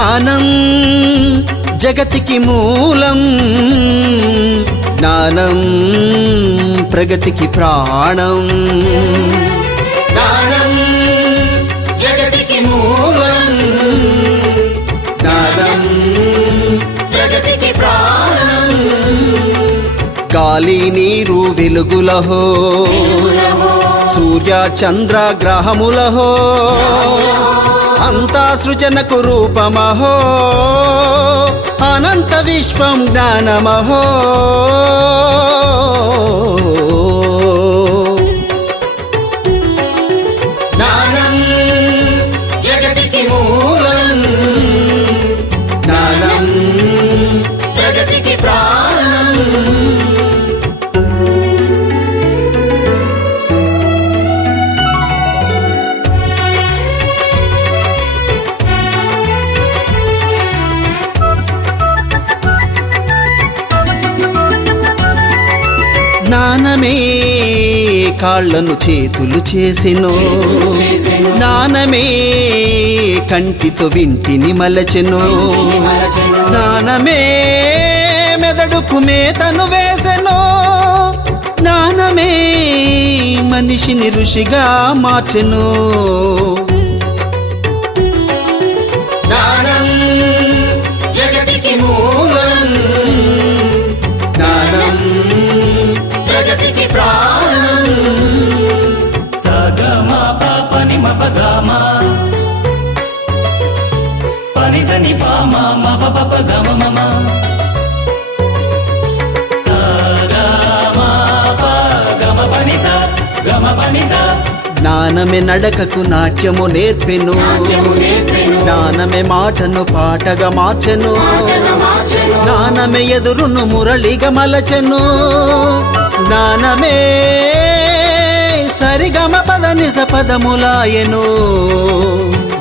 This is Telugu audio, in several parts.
జ్ఞానం జగతికి మూలం జ్ఞానం ప్రగతికి ప్రాణం జ్ఞానం జగతికి మూలం జ్ఞానం ప్రగతికి ప్రాణం గాలి నీరు వెలుగులహో సూర్య చంద్ర గ్రహములహో అంతా సృజనకు రూపమహో అనంత విశ్వం జ్ఞానమహో కాళ్లను చేతులు చేసెను నానమే కంటితో వింటిని మలచెను నానమే మెదడుకు మేతను వేసెను నానమే మనిషిని ఋషిగా మార్చెను దని పామ మప పప గమ మమ జ్ఞానమే నడకకు నాట్యము నేర్పెను జ్ఞానమే మాటను పాటగా మార్చెను జ్ఞానమే ఎదురును మురళిగా మలచెను జ్ఞానమే సరిగమ పద నిజ పదములాయను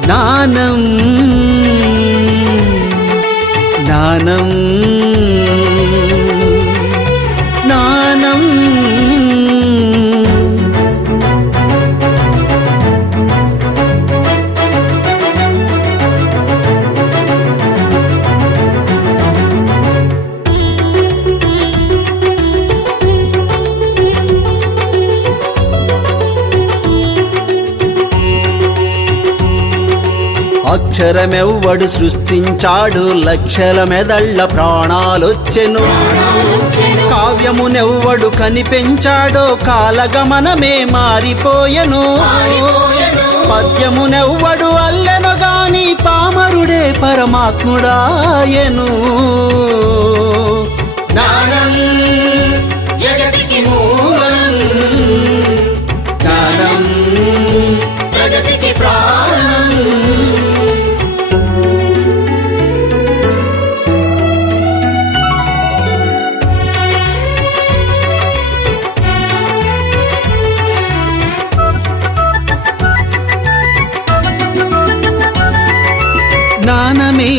జ్ఞానం ஞானம் అక్షరమెవ్వడు సృష్టించాడు లక్షల మెదళ్ళ ప్రాణాలొచ్చెను కావ్యమునెవ్వడు కనిపెంచాడో కాలగమనమే మారిపోయెను పద్యమునెవ్వడు అల్లెను గాని పామరుడే పరమాత్ముడాయను నానంద నానమే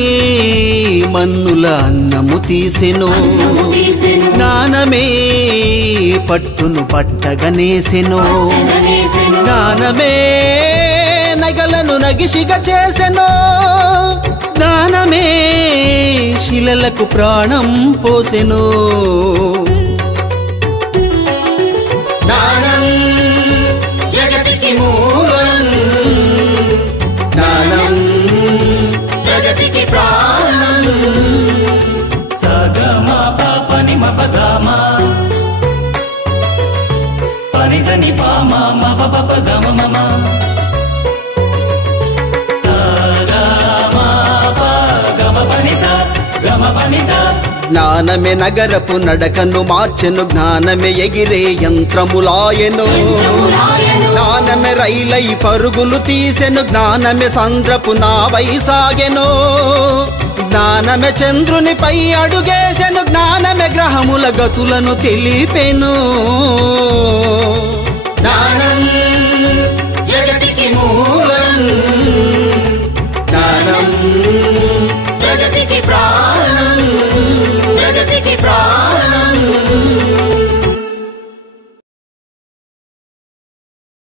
మన్నుల అన్నము తీసెను నానమే పట్టును పట్టగనేసెను నానమే నగలను నగిషిగా చేసెను దానమే శిలలకు ప్రాణం పోసెను నానమే రిజని పామ మప పప గమ మమ జ్ఞానమే నగరపు నడకను మార్చెను జ్ఞానమే ఎగిరే యంత్రములాయను జ్ఞానమే రైలై పరుగులు తీసెను జ్ఞానమే సంద్రపు నా వైసాగెను జ్ఞానమే చంద్రునిపై అడుగేశను జ్ఞానమే గ్రహముల గతులను తెలిపెను జ్ఞానం